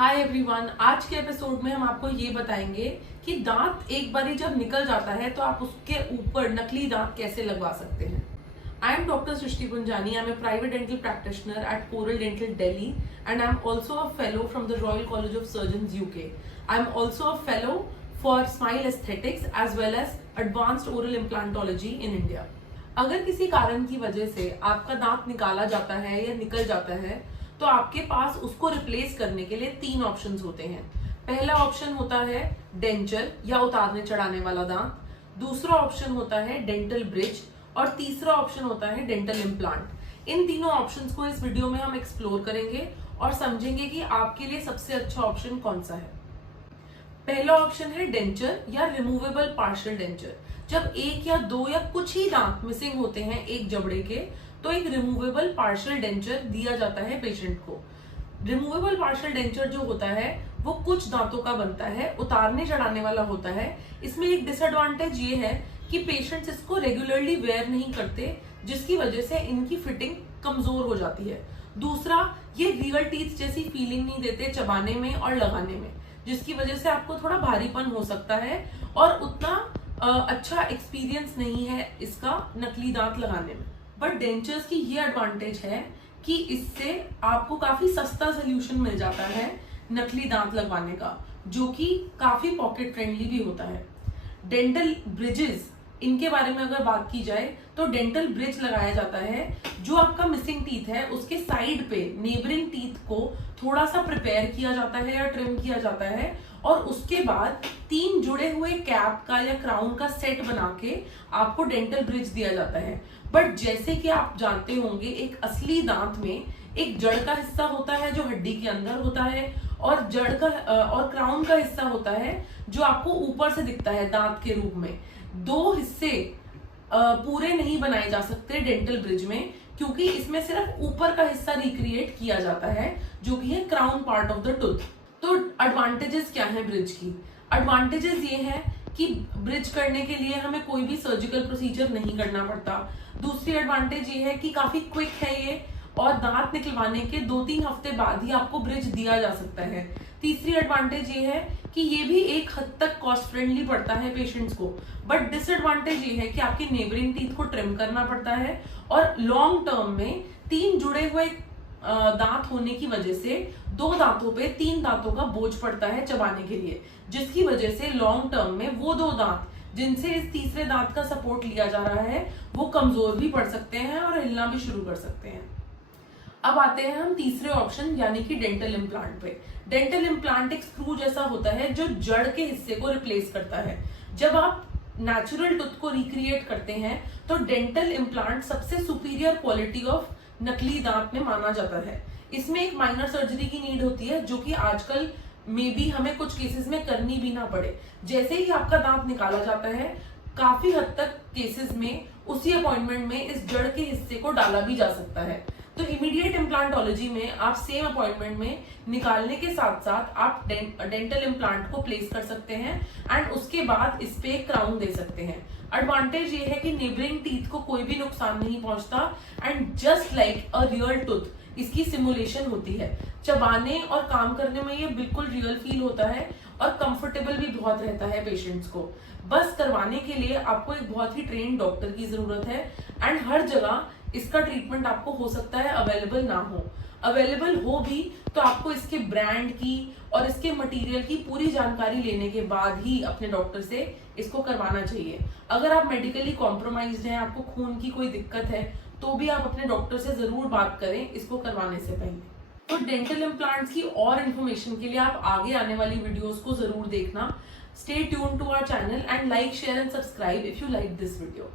Hi everyone, आज के episode में हम आपको ये बताएंगे कि दांत एक बारी जब निकल जाता है तो आप उसके ऊपर नकली दांत कैसे लगवा सकते हैं। I am doctor Srishti Punjani. I am a private dental practitioner at Coral Dental Delhi and I am also a fellow from the Royal College of Surgeons UK. I am also a fellow for smile aesthetics as well as advanced oral implantology in India. अगर किसी कारण की वजह से आपका दांत निकाला जाता है या निकल जाता है तो आपके पास उसको रिप्लेस करने के लिए 3 ऑप्शंस होते हैं. पहला ऑप्शन होता है डेंचर या उतारने चढ़ाने वाला दांत, दूसरा ऑप्शन होता है डेंटल ब्रिज और तीसरा ऑप्शन होता है डेंटल इम्प्लांट. इन तीनों ऑप्शंस को इस वीडियो में हम एक्सप्लोर करेंगे और समझेंगे कि आपके लिए सबसे अच्छा ऑप्शन कौन सा है. पहला ऑप्शन है डेंचर या रिमूवेबल पार्शियल डेंचर. जब एक या दो या कुछ ही दांत मिसिंग होते हैं एक जबड़े के तो एक रिमूवेबल पार्शियल डेंचर दिया जाता है पेशेंट को. रिमूवेबल पार्शियल डेंचर जो होता है वो कुछ दांतों का बनता है, उतारने चढ़ाने वाला होता है. इसमें एक डिसएडवांटेज ये है कि पेशेंट्स इसको रेगुलरली वेयर नहीं करते, जिसकी वजह से इनकी फिटिंग कमजोर हो जाती है. दूसरा, ये रियल टीथ जैसी फीलिंग नहीं देते चबाने में और लगाने में, जिसकी वजह से आपको थोड़ा भारीपन हो सकता है और उतना अच्छा एक्सपीरियंस नहीं है इसका नकली दांत लगाने में. बट डेंचर्स की ये एडवांटेज है कि इससे आपको काफी सस्ता सोल्यूशन मिल जाता है नकली दांत लगवाने का, जो कि काफी पॉकेट फ्रेंडली भी होता है. डेंटल ब्रिजेस, इनके बारे में अगर बात की जाए तो डेंटल ब्रिज लगाया जाता है जो आपका मिसिंग टीथ है उसके साइड पे नेबरिंग टीथ को थोड़ा सा प्रिपेयर किया जाता है या ट्रिम किया जाता है और उसके बाद 3 जुड़े हुए कैप का या क्राउन का सेट बना के आपको डेंटल ब्रिज दिया जाता है. बट जैसे कि आप जानते होंगे, एक असली दांत में एक जड़ का हिस्सा होता है जो हड्डी के अंदर होता है और जड़ का और क्राउन का हिस्सा होता है जो आपको ऊपर से दिखता है दांत के रूप में. 2 हिस्से पूरे नहीं बनाए जा सकते डेंटल ब्रिज में, क्योंकि इसमें सिर्फ ऊपर का हिस्सा रिक्रिएट किया जाता है जो कि है crown part of the tooth. तो एडवांटेजेस क्या है ब्रिज की? एडवांटेजेस ये है कि ब्रिज करने के लिए हमें कोई भी सर्जिकल प्रोसीजर नहीं करना पड़ता. दूसरी एडवांटेज ये है कि काफी क्विक है ये और दांत निकलवाने के 2-3 हफ्ते बाद ही आपको ब्रिज दिया जा सकता है. तीसरी एडवांटेज ये है कि ये भी एक हद तक कॉस्ट फ्रेंडली पड़ता है पेशेंट्स को. बट डिसएडवांटेज ये है कि आपके नेबरिंग टीथ को ट्रिम करना पड़ता है और लॉन्ग टर्म में 3 जुड़े हुए दांत होने की वजह से 2 दांतों पे 3 दांतों का बोझ पड़ता है चबाने के लिए, जिसकी वजह से लॉन्ग टर्म में वो 2 दांत जिनसे इस तीसरे दांत का सपोर्ट लिया जा रहा है वो कमजोर भी पड़ सकते हैं और हिलना भी शुरू कर सकते हैं. अब आते हैं हम तीसरे ऑप्शन यानी कि डेंटल इम्प्लांट पे. डेंटल इम्प्लांट एक स्क्रू जैसा होता है जो जड़ के हिस्से को रिप्लेस करता है. जब आप नेचुरल टूथ को रिक्रिएट करते हैं तो डेंटल इम्प्लांट सबसे सुपीरियर क्वालिटी ऑफ नकली दांत में माना जाता है. इसमें एक माइनर सर्जरी की नीड होती है जो कि आजकल मे बी हमें कुछ केसेस में करनी भी ना पड़े. जैसे ही आपका दांत निकाला जाता है काफी हद तक केसेस में उसी अपॉइंटमेंट में इस जड़ के हिस्से को डाला भी जा सकता है. तो इमीडिएट इम्प्लांटोलॉजी में आप सेम अपॉइंटमेंट में निकालने के साथ साथ आप डेंटल इम्प्लांट को प्लेस कर सकते हैं एंड उसके बाद इस पे क्राउन दे सकते हैं. एडवांटेज ये है कि नेबरिंग टीथ को कोई भी नुकसान नहीं पहुंचता and just like a real tooth इसकी सिमुलेशन होती है. चबाने और काम करने में ये बिल्कुल रियल फील होता है और कंफर्टेबल भी बहुत रहता है पेशेंट्स को. बस करवाने के लिए आपको एक बहुत ही ट्रेन्ड डॉक्टर की जरूरत है एंड हर जगह इसका ट्रीटमेंट आपको हो सकता है अवेलेबल ना हो. अवेलेबल हो भी तो आपको इसके ब्रांड की और इसके मटेरियल की पूरी जानकारी लेने के बाद ही अपने डॉक्टर से इसको करवाना चाहिए. अगर आप मेडिकली कॉम्प्रोमाइज्ड हैं, आपको खून की कोई दिक्कत है, तो भी आप अपने डॉक्टर से जरूर बात करें इसको करवाने से पहले. तो डेंटल इम्प्लांट्स की और इन्फॉर्मेशन के लिए आप आगे आने वाली वीडियोस को जरूर देखना. Stay tune to our channel and like, share and subscribe if you like this video.